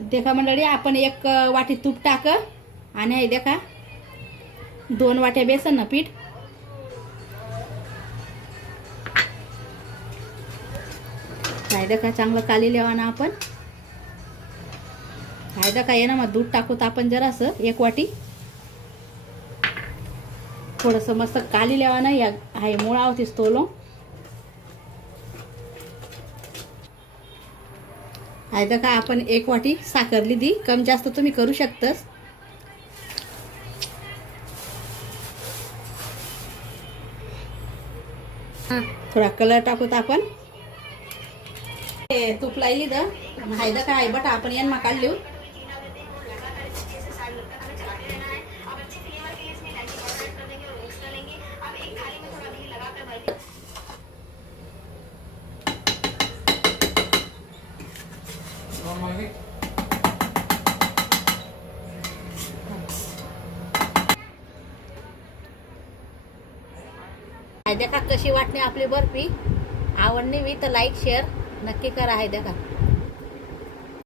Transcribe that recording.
देखा मंडळी, आपण एक वाटी तूप टाक आणि हे देखा 2 वाट्या बेसन ना पीठ. काय देखा चांगलं काली लेवा ना आपण. काय देखा ये ना मग दूध टाकूत आपण जरासं 1 वाटी. थोडस मस्त काली लेवा ना या हाय मुळा होतीस तोलो. हाय देखा आपण 1 वाटी साखर लिधी. कम जास्त तुम्ही करू शकतास. थोडा कलर टाकूत आपण. तूप लायली द हाय देखा हाय बट आपण यांना काढली. हाय देखा कशी वाटणे आपली बर्फी. आवडली तर लाईक शेअर नक्की करा. हाय देखा.